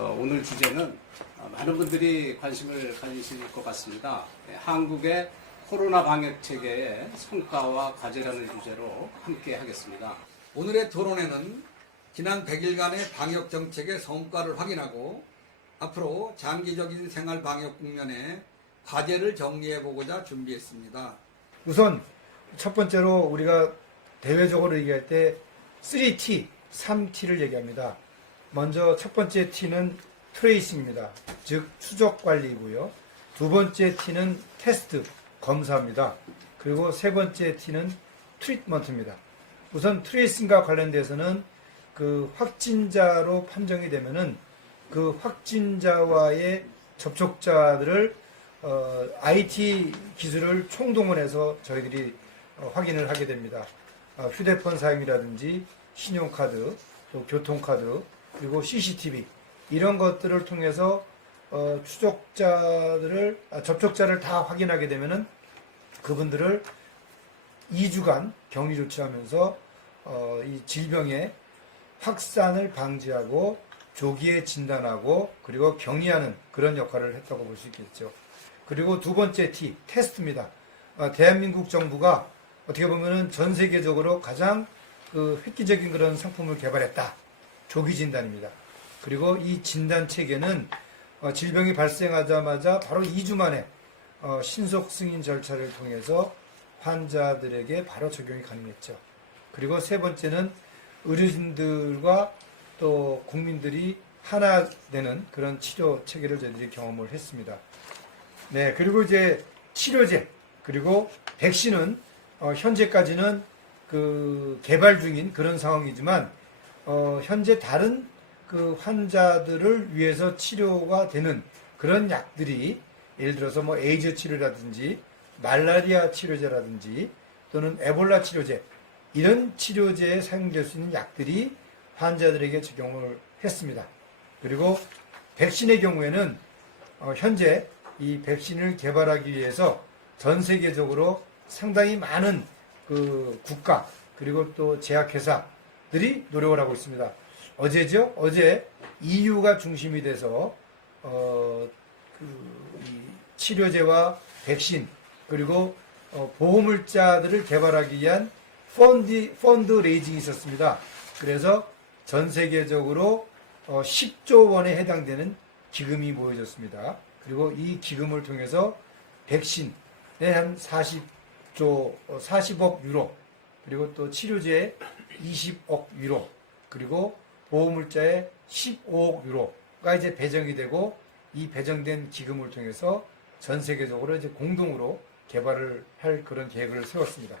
오늘 주제는 많은 분들이 관심을 가지실 것 같습니다. 한국의 코로나 방역 체계의 성과와 과제라는 주제로 함께 하겠습니다. 오늘의 토론회는 지난 100일간의 방역 정책의 성과를 확인하고 앞으로 장기적인 생활 방역 국면의 과제를 정리해보고자 준비했습니다. 우선 첫 번째로 우리가 대외적으로 얘기할 때 3T, 3T를 얘기합니다. 먼저 첫 번째 T는 트레이싱입니다. 즉 추적 관리이고요. 두 번째 T는 테스트, 검사입니다. 그리고 세 번째 T는 트리트먼트입니다. 우선 트레이싱과 관련돼서는 그 확진자로 판정이 되면은 그 확진자와의 접촉자들을 IT 기술을 총동원해서 저희들이 확인을 하게 됩니다. 휴대폰 사용이라든지 신용카드, 또 교통카드, 그리고 CCTV 이런 것들을 통해서 접촉자를 다 확인하게 되면은 그분들을 2주간 격리 조치하면서 이 질병의 확산을 방지하고 조기에 진단하고 그리고 격리하는 그런 역할을 했다고 볼 수 있겠죠. 그리고 두 번째 T, 테스트입니다. 대한민국 정부가 어떻게 보면은 전 세계적으로 가장 획기적인 그런 상품을 개발했다. 조기 진단입니다. 그리고 이 진단 체계는 질병이 발생하자마자 바로 2주 만에 신속 승인 절차를 통해서 환자들에게 바로 적용이 가능했죠. 그리고 세 번째는 의료진들과 또 국민들이 하나 되는 그런 치료 체계를 저희들이 경험을 했습니다. 네, 그리고 이제 치료제 그리고 백신은 현재까지는 개발 중인 그런 상황이지만 현재 다른 환자들을 위해서 치료가 되는 그런 약들이 예를 들어서 뭐 에이즈 치료라든지 말라리아 치료제라든지 또는 에볼라 치료제 이런 치료제에 사용될 수 있는 약들이 환자들에게 적용을 했습니다. 그리고 백신의 경우에는 현재 이 백신을 개발하기 위해서 전 세계적으로 상당히 많은 국가 그리고 또 제약회사들이 노력을 하고 있습니다. 어제죠? 어제 EU가 중심이 돼서 이 치료제와 백신 그리고 보호물자들을 개발하기 위한 펀드 레이징이 있었습니다. 그래서 전 세계적으로 10조 원에 해당되는 기금이 모여졌습니다. 그리고 이 기금을 통해서 백신에 한 40억 유로, 그리고 또 치료제에 20억 유로, 그리고 보호물자에 15억 유로가 이제 배정이 되고 이 배정된 기금을 통해서 전 세계적으로 이제 공동으로 개발을 할 그런 계획을 세웠습니다.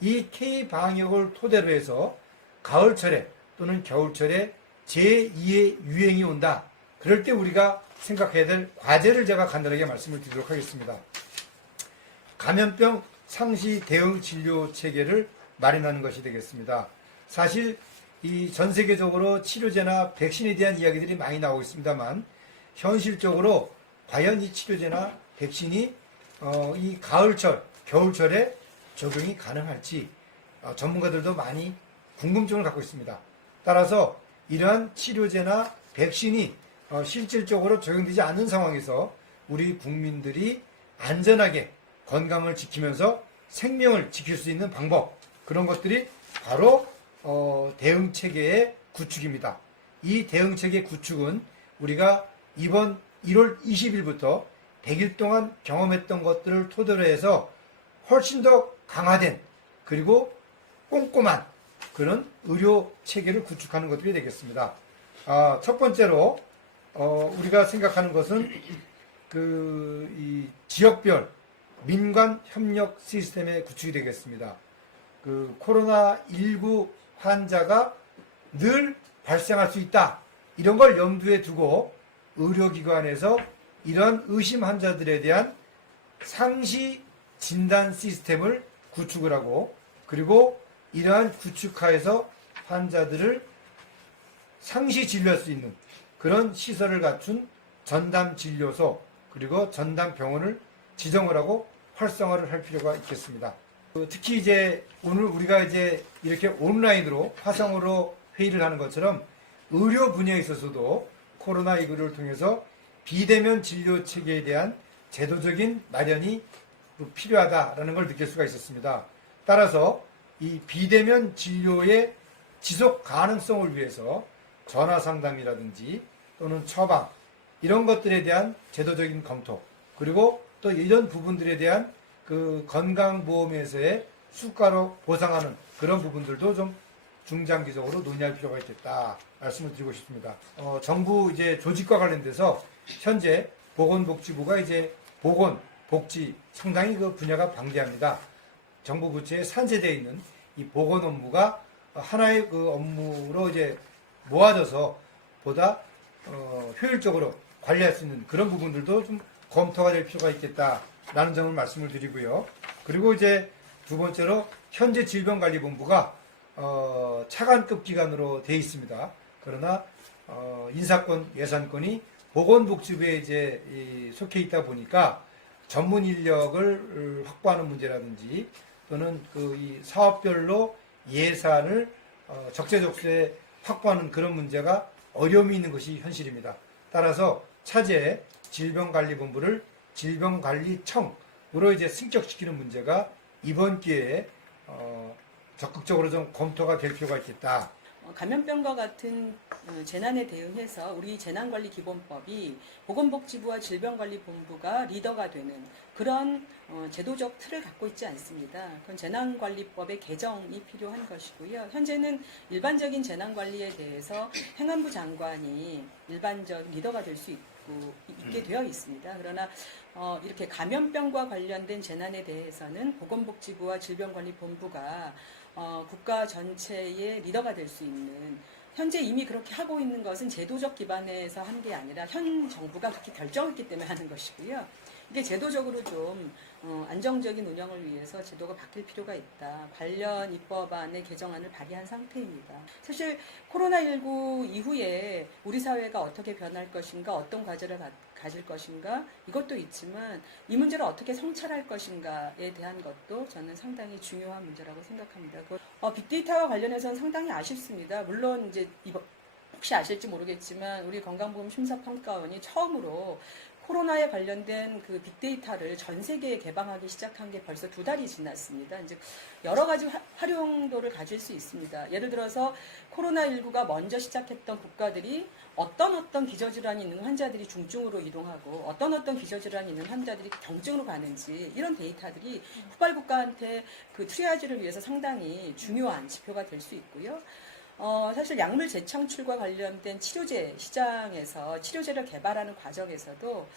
이 K-방역을 토대로 해서 가을철에 또는 겨울철에 제2의 유행이 온다. 그럴 때 우리가 생각해야 될 과제를 제가 간단하게 말씀을 드리도록 하겠습니다. 감염병 상시 대응 진료 체계를 마련하는 것이 되겠습니다. 사실 이 전 세계적으로 치료제나 백신에 대한 이야기들이 많이 나오고 있습니다만 현실적으로 과연 이 치료제나 백신이 이 가을철, 겨울철에 적용이 가능할지 전문가들도 많이 궁금증을 갖고 있습니다. 따라서 이러한 치료제나 백신이 실질적으로 적용되지 않는 상황에서 우리 국민들이 안전하게 건강을 지키면서 생명을 지킬 수 있는 방법 그런 것들이 바로 대응체계의 구축입니다. 이 대응체계 구축은 우리가 이번 1월 20일부터 100일 동안 경험했던 것들을 토대로 해서 훨씬 더 강화된 그리고 꼼꼼한 그런 의료 체계를 구축하는 것들이 되겠습니다. 첫 번째로 우리가 생각하는 것은 이 지역별 민관 협력 시스템의 구축이 되겠습니다. 코로나19 환자가 늘 발생할 수 있다. 이런 걸 염두에 두고 의료기관에서 이런 의심 환자들에 대한 상시 진단 시스템을 구축을 하고 그리고 이러한 구축하에서 환자들을 상시 진료할 수 있는 그런 시설을 갖춘 전담진료소 그리고 전담병원을 지정을 하고 활성화를 할 필요가 있겠습니다. 특히 이제 오늘 우리가 이제 이렇게 온라인으로 화상으로 회의를 하는 것처럼 의료 분야에 있어서도 코로나19를 통해서 비대면 진료 체계에 대한 제도적인 마련이 필요하다라는 걸 느낄 수가 있었습니다. 따라서 이 비대면 진료의 지속 가능성을 위해서 전화 상담이라든지 또는 처방 이런 것들에 대한 제도적인 검토, 그리고 또 이런 부분들에 대한 그 건강보험에서의 수가로 보상하는 그런 부분들도 좀 중장기적으로 논의할 필요가 있겠다 말씀을 드리고 싶습니다. 정부 이제 조직과 관련돼서 현재 보건복지부가 이제 보건, 복지 상당히 그 분야가 방대합니다. 정부 부처에 산재되어 있는 이 보건 업무가 하나의 그 업무로 이제 모아져서 보다 효율적으로 관리할 수 있는 그런 부분들도 좀 검토가 될 필요가 있겠다라는 점을 말씀을 드리고요. 그리고 이제 두 번째로 현재 질병관리본부가 차관급 기관으로 되어 있습니다. 그러나 인사권, 예산권이 보건복지부에 이제 속해 있다 보니까 전문 인력을 확보하는 문제라든지 또는 그 이 사업별로 예산을 적재적소에 확보하는 그런 문제가 어려움이 있는 것이 현실입니다. 따라서 차제에 질병관리본부를 질병관리청으로 이제 승격시키는 문제가 이번 기회에 적극적으로 좀 검토가 될 필요가 있겠다. 감염병과 같은 재난에 대응해서 우리 재난관리기본법이 보건복지부와 질병관리본부가 리더가 되는 그런 제도적 틀을 갖고 있지 않습니다. 그건 재난관리법의 개정이 필요한 것이고요. 현재는 일반적인 재난관리에 대해서 행안부 장관이 일반적 리더가 될 수 있게 되어 있습니다. 그러나 이렇게 감염병과 관련된 재난에 대해서는 보건복지부와 질병관리본부가 국가 전체의 리더가 될 수 있는, 현재 이미 그렇게 하고 있는 것은 제도적 기반에서 한 게 아니라 현 정부가 그렇게 결정했기 때문에 하는 것이고요. 이게 제도적으로 좀 안정적인 운영을 위해서 제도가 바뀔 필요가 있다. 관련 입법안의 개정안을 발의한 상태입니다. 사실 코로나19 이후에 우리 사회가 어떻게 변할 것인가, 어떤 과제를 가질 것인가, 이것도 있지만 이 문제를 어떻게 성찰할 것인가에 대한 것도 저는 상당히 중요한 문제라고 생각합니다. 빅데이터와 관련해서는 상당히 아쉽습니다. 물론 이제 혹시 아실지 모르겠지만 우리 건강보험 심사평가원이 처음으로 코로나에 관련된 그 빅데이터를 전 세계에 개방하기 시작한 게 벌써 2달이 지났습니다. 이제 여러 가지 활용도를 가질 수 있습니다. 예를 들어서 코로나19가 먼저 시작했던 국가들이 어떤 기저질환이 있는 환자들이 중증으로 이동하고 어떤 기저질환이 있는 환자들이 경증으로 가는지, 이런 데이터들이 후발 국가한테 그 트리아지를 위해서 상당히 중요한 지표가 될 수 있고요. 사실 약물 재창출과 관련된 치료제 시장에서 치료제를 개발하는 과정에서도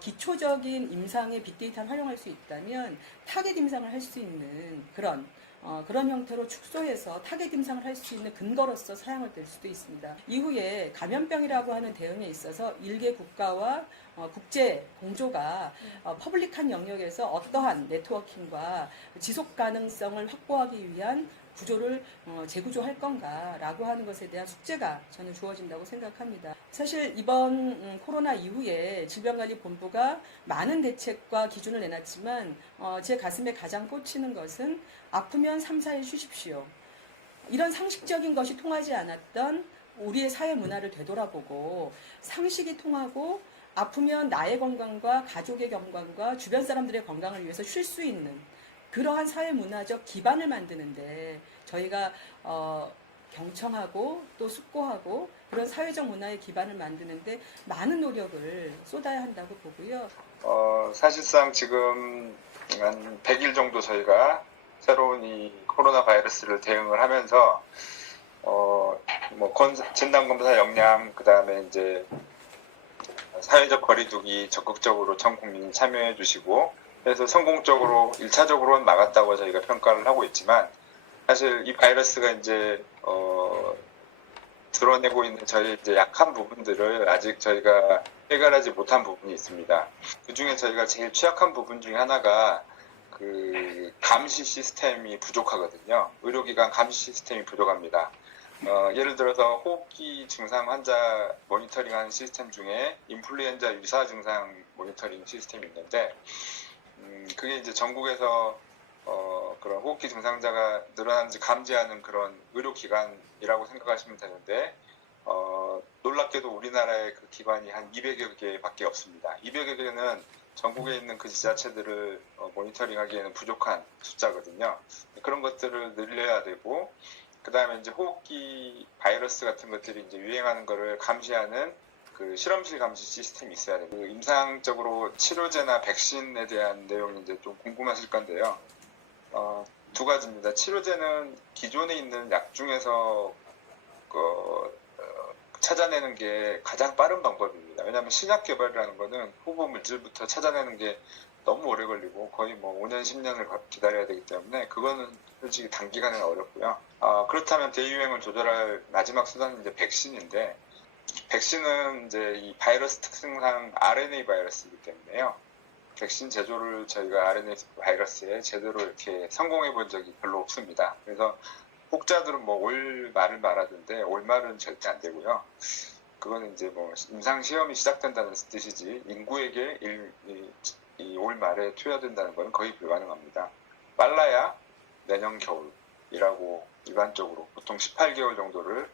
기초적인 임상의 빅데이터를 활용할 수 있다면 타겟 임상을 할 수 있는 그런 형태로 축소해서 타겟 임상을 할 수 있는 근거로서 사용을 될 수도 있습니다. 이후에 감염병이라고 하는 대응에 있어서 일개 국가와 국제 공조가 퍼블릭한 영역에서 어떠한 네트워킹과 지속 가능성을 확보하기 위한 구조를 재구조할 건가라고 하는 것에 대한 숙제가 저는 주어진다고 생각합니다. 사실 이번 코로나 이후에 질병관리본부가 많은 대책과 기준을 내놨지만 제 가슴에 가장 꽂히는 것은 아프면 3, 4일 쉬십시오. 이런 상식적인 것이 통하지 않았던 우리의 사회 문화를 되돌아보고 상식이 통하고 아프면 나의 건강과 가족의 건강과 주변 사람들의 건강을 위해서 쉴 수 있는 그러한 사회 문화적 기반을 만드는데 저희가 경청하고 또 숙고하고 그런 사회적 문화의 기반을 만드는데 많은 노력을 쏟아야 한다고 보고요. 사실상 지금 한 100일 정도 저희가 새로운 이 코로나 바이러스를 대응을 하면서 진단검사 역량, 그 다음에 이제 사회적 거리두기 적극적으로 전 국민이 참여해 주시고, 그래서 성공적으로 1차적으로는 막았다고 저희가 평가를 하고 있지만, 사실 이 바이러스가 이제 드러내고 있는 저희 이제 약한 부분들을 아직 저희가 해결하지 못한 부분이 있습니다. 그 중에 저희가 제일 취약한 부분 중에 하나가 그 감시 시스템이 부족하거든요. 의료기관 감시 시스템이 부족합니다. 예를 들어서 호흡기 증상 환자 모니터링하는 시스템 중에 인플루엔자 유사 증상 모니터링 시스템이 있는데, 그게 이제 전국에서 그런 호흡기 증상자가 늘어나는지 감지하는 그런 의료기관이라고 생각하시면 되는데, 놀랍게도 우리나라의 그 기관이 한 200여 개밖에 없습니다. 200여 개는 전국에 있는 그 지자체들을 모니터링하기에는 부족한 숫자거든요. 그런 것들을 늘려야 되고, 그 다음에 이제 호흡기 바이러스 같은 것들이 이제 유행하는 거를 감시하는 그 실험실 감시 시스템이 있어야 돼요. 그 임상적으로 치료제나 백신에 대한 내용이 이제 좀 궁금하실 건데요. 두 가지입니다. 치료제는 기존에 있는 약 중에서 찾아내는 게 가장 빠른 방법입니다. 왜냐하면 신약 개발이라는 거는 후보 물질부터 찾아내는 게 너무 오래 걸리고 거의 뭐 5년, 10년을 기다려야 되기 때문에 그거는 솔직히 단기간에 어렵고요. 그렇다면 대유행을 조절할 마지막 수단은 이제 백신인데, 백신은 이제 이 바이러스 특성상 RNA 바이러스이기 때문에요. 백신 제조를 저희가 RNA 바이러스에 제대로 이렇게 성공해 본 적이 별로 없습니다. 그래서 혹자들은 뭐 올 말을 말하던데 올 말은 절대 안 되고요. 그거는 이제 뭐 임상 시험이 시작된다는 뜻이지 인구에게 이 올 말에 투여된다는 것은 거의 불가능합니다. 빨라야 내년 겨울이라고 일반적으로 보통 18개월 정도를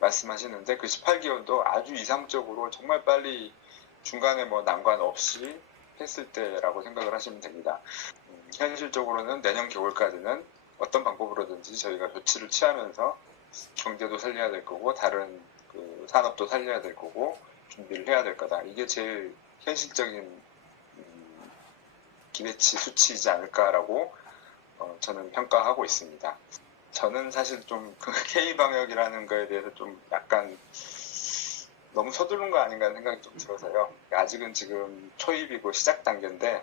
말씀하시는데, 그 18개월도 아주 이상적으로 정말 빨리 중간에 뭐 난관 없이 했을 때라고 생각을 하시면 됩니다. 현실적으로는 내년 겨울까지는 어떤 방법으로든지 저희가 조치를 취하면서 경제도 살려야 될 거고 다른 그 산업도 살려야 될 거고 준비를 해야 될 거다. 이게 제일 현실적인 기대치 수치이지 않을까라고 저는 평가하고 있습니다. 저는 사실 좀 그 K-방역이라는 거에 대해서 좀 약간 너무 서두른 거 아닌가 하는 생각이 좀 들어서요. 아직은 지금 초입이고 시작 단계인데,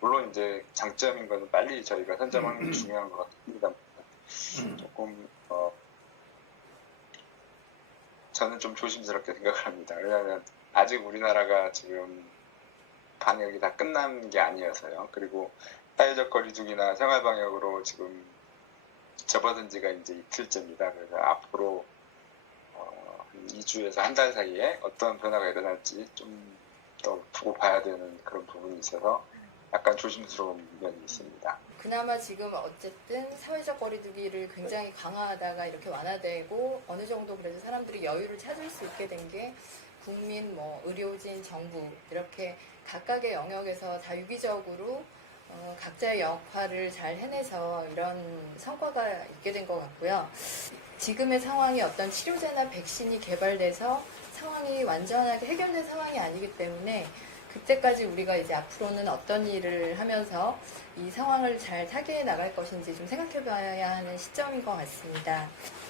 물론 이제 장점인 거는 빨리 저희가 선점하는 게 중요한 것 같습니다. 조금 저는 좀 조심스럽게 생각을 합니다. 왜냐하면 아직 우리나라가 지금 방역이 다 끝난 게 아니어서요. 그리고 사회적 거리두기나 생활 방역으로 지금 접어든 지가 이제 이틀째입니다. 그래서 앞으로 2주에서 한 달 사이에 어떤 변화가 일어날지 좀 더 두고 봐야 되는 그런 부분이 있어서 약간 조심스러운 면이 있습니다. 그나마 지금 어쨌든 사회적 거리두기를 굉장히 강화하다가 이렇게 완화되고 어느 정도 그래도 사람들이 여유를 찾을 수 있게 된 게 국민, 뭐 의료진, 정부 이렇게 각각의 영역에서 다 유기적으로 각자의 역할을 잘 해내서 이런 성과가 있게 된 것 같고요. 지금의 상황이 어떤 치료제나 백신이 개발돼서 상황이 완전하게 해결된 상황이 아니기 때문에 그때까지 우리가 이제 앞으로는 어떤 일을 하면서 이 상황을 잘 타개해 나갈 것인지 좀 생각해 봐야 하는 시점인 것 같습니다.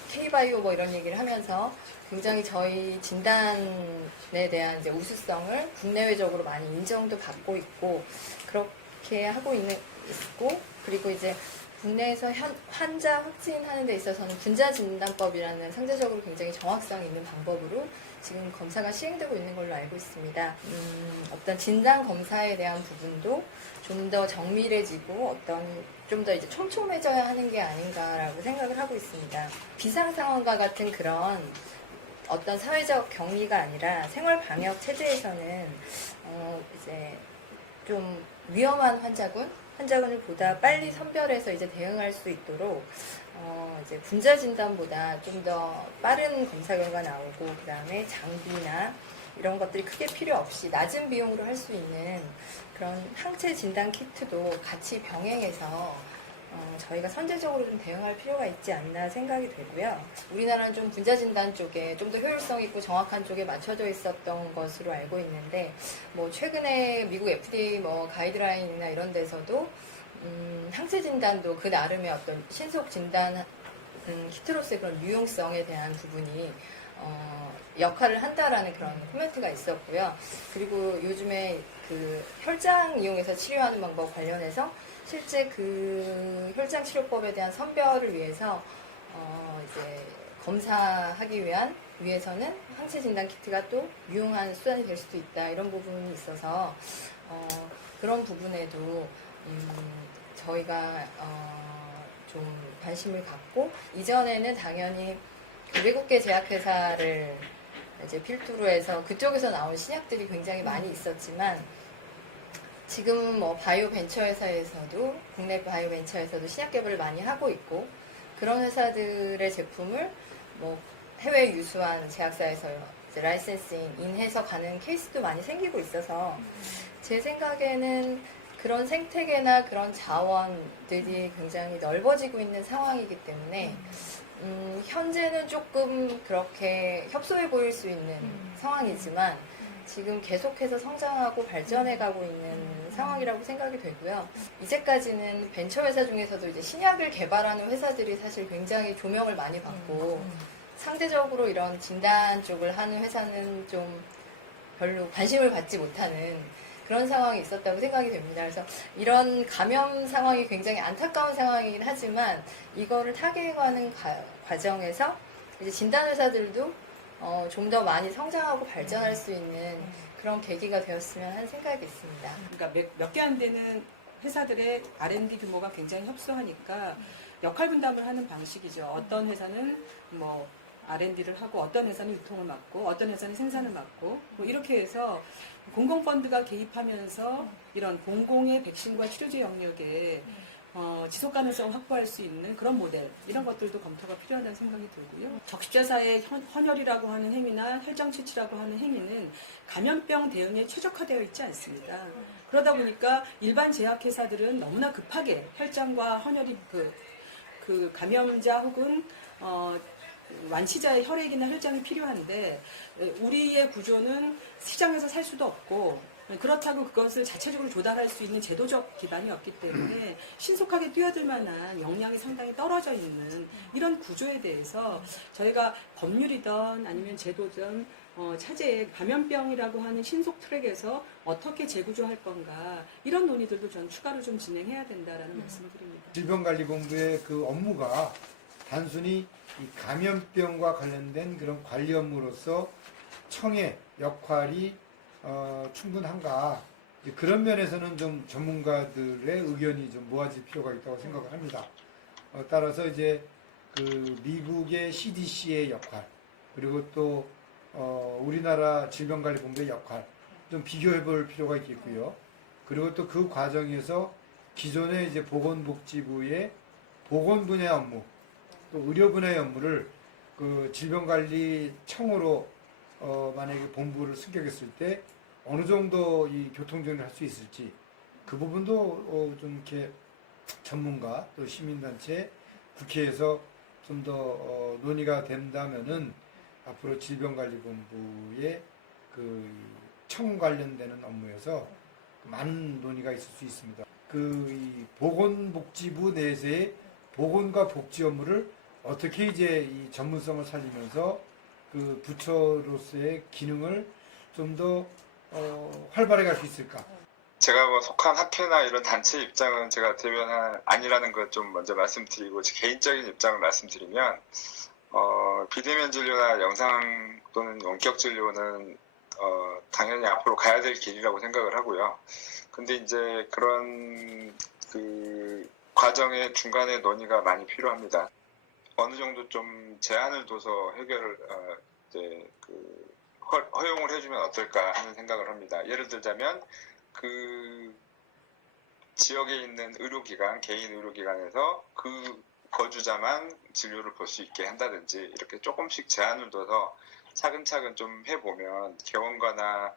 K-바이오 뭐 이런 얘기를 하면서 굉장히 저희 진단에 대한 이제 우수성을 국내외적으로 많이 인정도 받고 있고 그렇게 하고 있고, 그리고 이제 국내에서 환자 확진하는 데 있어서는 분자진단법이라는 상대적으로 굉장히 정확성이 있는 방법으로 지금 검사가 시행되고 있는 걸로 알고 있습니다. 어떤 진단 검사에 대한 부분도 좀 더 정밀해지고 좀 더 이제 촘촘해져야 하는 게 아닌가라고 생각을 하고 있습니다. 비상 상황과 같은 그런 어떤 사회적 격리가 아니라 생활 방역 체제에서는 이제 좀 위험한 환자군을 보다 빨리 선별해서 이제 대응할 수 있도록 이제 분자 진단보다 좀 더 빠른 검사 결과 나오고, 그 다음에 장비나 이런 것들이 크게 필요 없이 낮은 비용으로 할 수 있는 그런 항체 진단 키트도 같이 병행해서 저희가 선제적으로 좀 대응할 필요가 있지 않나 생각이 되고요. 우리나라는 좀 분자 진단 쪽에 좀 더 효율성 있고 정확한 쪽에 맞춰져 있었던 것으로 알고 있는데, 뭐 최근에 미국 FDA 뭐 가이드라인이나 이런 데서도 항체 진단도 그 나름의 어떤 신속 진단 키트로서의 그런 유용성에 대한 부분이 역할을 한다라는 그런 코멘트가 있었고요. 그리고 요즘에 그 혈장 이용해서 치료하는 방법 관련해서 실제 그 혈장 치료법에 대한 선별을 위해서 이제 검사하기 위해서는 항체 진단 키트가 또 유용한 수단이 될 수도 있다, 이런 부분이 있어서 그런 부분에도 저희가 좀 관심을 갖고, 이전에는 당연히 그 외국계 제약회사를 이제 필두로 해서 그쪽에서 나온 신약들이 굉장히 많이 있었지만, 지금 뭐 바이오 벤처 회사에서도, 국내 바이오 벤처 회사도 신약 개발을 많이 하고 있고, 그런 회사들의 제품을 뭐 해외 유수한 제약사에서 이제 라이센싱 인해서 가는 케이스도 많이 생기고 있어서 제 생각에는 그런 생태계나 그런 자원들이 굉장히 넓어지고 있는 상황이기 때문에 현재는 조금 그렇게 협소해 보일 수 있는 상황이지만 지금 계속해서 성장하고 발전해가고 있는 상황이라고 생각이 되고요. 이제까지는 벤처 회사 중에서도 이제 신약을 개발하는 회사들이 사실 굉장히 조명을 많이 받고 상대적으로 이런 진단 쪽을 하는 회사는 좀 별로 관심을 받지 못하는 그런 상황이 있었다고 생각이 됩니다. 그래서 이런 감염 상황이 굉장히 안타까운 상황이긴 하지만 이거를 타개하는 과정에서 이제 진단 회사들도 좀 더 많이 성장하고 발전할 수 있는 그런 계기가 되었으면 하는 생각이 있습니다. 그러니까 몇 개 안 되는 회사들의 R&D 규모가 굉장히 협소하니까 역할 분담을 하는 방식이죠. 어떤 회사는 뭐 R&D를 하고 어떤 회사는 유통을 맡고 어떤 회사는 생산을 맡고 뭐 이렇게 해서 공공펀드가 개입하면서 이런 공공의 백신과 치료제 영역에 지속 가능성을 확보할 수 있는 그런 모델 이런 것들도 검토가 필요하다는 생각이 들고요. 적십자사의 헌혈이라고 하는 행위나 혈장 채취라고 하는 행위는 감염병 대응에 최적화되어 있지 않습니다. 그러다 보니까 일반 제약회사들은 너무나 급하게 혈장과 헌혈이 그 감염자 혹은 완치자의 혈액이나 혈장이 필요한데 우리의 구조는 시장에서 살 수도 없고 그렇다고 그것을 자체적으로 조달할 수 있는 제도적 기반이 없기 때문에 신속하게 뛰어들 만한 역량이 상당히 떨어져 있는 이런 구조에 대해서 저희가 법률이든 아니면 제도든 차제에 감염병이라고 하는 신속 트랙에서 어떻게 재구조할 건가 이런 논의들도 전 추가로 좀 진행해야 된다라는 말씀을 드립니다. 질병관리본부의 그 업무가 단순히 이 감염병과 관련된 그런 관리 업무로서 청의 역할이 충분한가 그런 면에서는 좀 전문가들의 의견이 좀 모아질 필요가 있다고 생각을 합니다. 따라서 이제 그 미국의 CDC의 역할 그리고 또 우리나라 질병관리본부의 역할 좀 비교해 볼 필요가 있겠고요. 그리고 또 그 과정에서 기존의 이제 보건복지부의 보건 분야 업무 또 의료 분야의 업무를 그 질병관리청으로 만약에 본부를 승격했을 때 어느 정도 이 교통정리를 할 수 있을지 그 부분도 좀 이렇게 전문가 또 시민단체 국회에서 좀 더 논의가 된다면은 앞으로 질병관리본부의 그 청 관련되는 업무에서 많은 논의가 있을 수 있습니다. 이 보건복지부 내에서의 보건과 복지 업무를 어떻게 이제 이 전문성을 살리면서 그 부처로서의 기능을 좀 더 활발하게 할 수 있을까? 제가 뭐 속한 학회나 이런 단체 입장은 제가 대변한 아니라는 것 좀 먼저 말씀드리고 제 개인적인 입장을 말씀드리면 비대면 진료나 영상 또는 원격 진료는 당연히 앞으로 가야 될 길이라고 생각을 하고요. 근데 이제 그런 그 과정의 중간에 논의가 많이 필요합니다. 어느 정도 좀 제한을 둬서 해결을 이제 허용을 해주면 어떨까 하는 생각을 합니다. 예를 들자면 그 지역에 있는 의료기관, 개인 의료기관에서 그 거주자만 진료를 볼 수 있게 한다든지 이렇게 조금씩 제한을 둬서 차근차근 좀 해보면 개원가나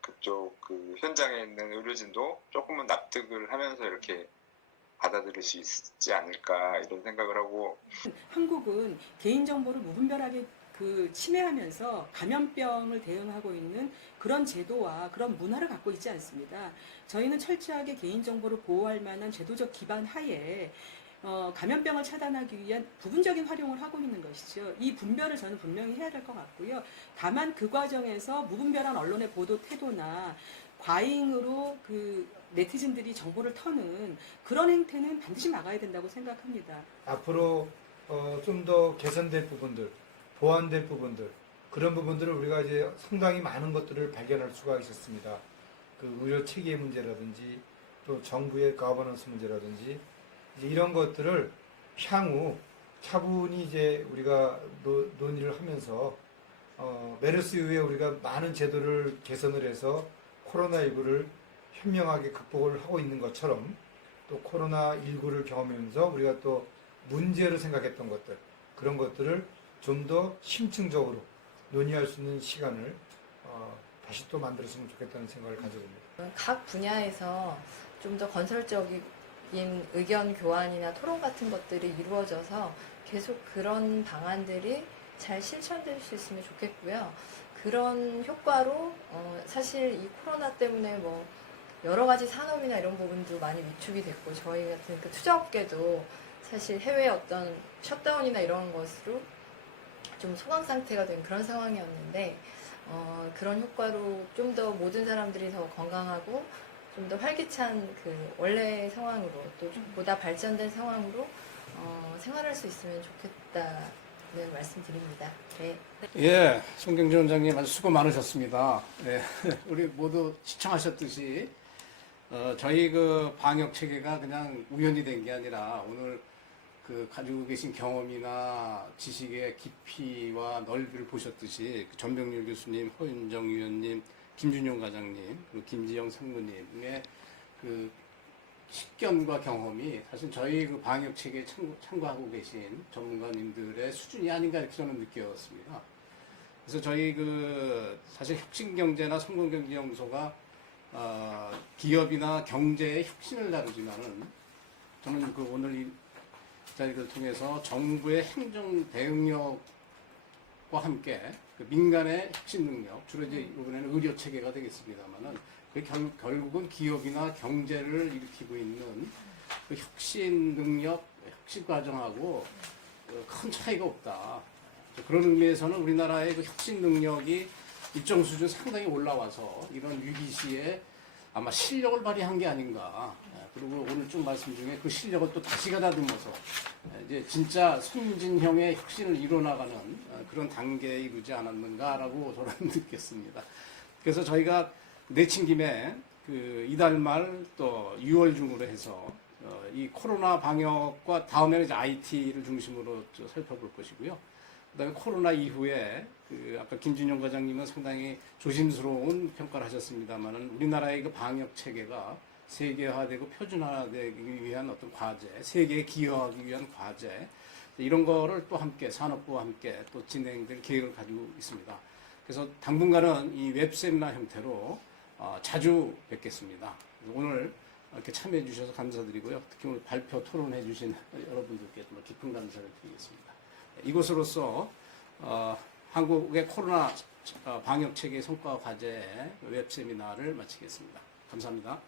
그쪽 그 현장에 있는 의료진도 조금은 납득을 하면서 이렇게 받아들일 수 있지 않을까 이런 생각을 하고 한국은 개인정보를 무분별하게 침해하면서 감염병을 대응하고 있는 그런 제도와 그런 문화를 갖고 있지 않습니다. 저희는 철저하게 개인정보를 보호할 만한 제도적 기반 하에 감염병을 차단하기 위한 부분적인 활용을 하고 있는 것이죠. 이 분별을 저는 분명히 해야 될 것 같고요. 다만 그 과정에서 무분별한 언론의 보도 태도나 과잉으로 네티즌들이 정보를 터는 그런 행태는 반드시 막아야 된다고 생각합니다. 앞으로 좀 더 개선될 부분들, 보완될 부분들 그런 부분들을 우리가 이제 상당히 많은 것들을 발견할 수가 있었습니다. 그 의료 체계 문제라든지 또 정부의 거버넌스 문제라든지 이제 이런 것들을 향후 차분히 이제 우리가 논의를 하면서 메르스 이후에 우리가 많은 제도를 개선을 해서 코로나19를 현명하게 극복을 하고 있는 것처럼 또 코로나19를 경험하면서 우리가 또 문제로 생각했던 것들 그런 것들을 좀 더 심층적으로 논의할 수 있는 시간을 다시 또 만들었으면 좋겠다는 생각을 가져봅니다. 각 분야에서 좀 더 건설적인 의견 교환이나 토론 같은 것들이 이루어져서 계속 그런 방안들이 잘 실천될 수 있으면 좋겠고요. 그런 효과로 사실 이 코로나 때문에 뭐 여러 가지 산업이나 이런 부분도 많이 위축이 됐고 저희 같은 그 투자업계도 사실 해외 어떤 셧다운이나 이런 것으로 좀 소강 상태가 된 그런 상황이었는데 그런 효과로 좀 더 모든 사람들이 더 건강하고 좀 더 활기찬 그 원래 상황으로 또 보다 발전된 상황으로 생활할 수 있으면 좋겠다는 말씀드립니다. 네. 예, 송경진 원장님 아주 수고 많으셨습니다. 예, 우리 모두 시청하셨듯이 저희 그 방역 체계가 그냥 우연히 된 게 아니라 오늘 그 가지고 계신 경험이나 지식의 깊이와 넓이를 보셨듯이 그 전병률 교수님, 허윤정 위원님, 김준용 과장님, 그리고 김지영 상무님의 그 식견과 경험이 사실 저희 그 방역 체계에 참고하고 계신 전문가님들의 수준이 아닌가 이렇게 저는 느꼈습니다. 그래서 저희 그 사실 혁신경제나 성공경제연구소가 기업이나 경제의 혁신을 다루지만은 저는 그 오늘 이 자리를 통해서 정부의 행정 대응력과 함께 그 민간의 혁신 능력, 주로 이제 이번에는 의료 체계가 되겠습니다만은 그 결국은 기업이나 경제를 일으키고 있는 그 혁신 능력, 혁신 과정하고 큰 차이가 없다. 그런 의미에서는 우리나라의 그 혁신 능력이 일정 수준 상당히 올라와서 이런 위기 시에 아마 실력을 발휘한 게 아닌가. 그리고 오늘 쭉 말씀 중에 그 실력을 또 다시 가다듬어서 이제 진짜 선진형의 혁신을 이뤄나가는 그런 단계에 이르지 않았는가라고 저는 느꼈습니다. 그래서 저희가 내친 김에 그 이달 말 또 6월 중으로 해서 이 코로나 방역과 다음에는 이제 IT를 중심으로 살펴볼 것이고요. 그다음에 코로나 이후에 그 아까 김준영 과장님은 상당히 조심스러운 평가를 하셨습니다만은 우리나라의 그 방역 체계가 세계화되고 표준화되기 위한 어떤 과제, 세계에 기여하기 위한 과제 이런 거를 또 함께 산업부와 함께 또 진행될 계획을 가지고 있습니다. 그래서 당분간은 이 웹세미나 형태로 자주 뵙겠습니다. 오늘 이렇게 참여해 주셔서 감사드리고요. 특히 오늘 발표 토론해 주신 여러분들께 좀 깊은 감사를 드리겠습니다. 이것으로서 한국의 코로나 방역 체계 성과 과제 웹세미나를 마치겠습니다. 감사합니다.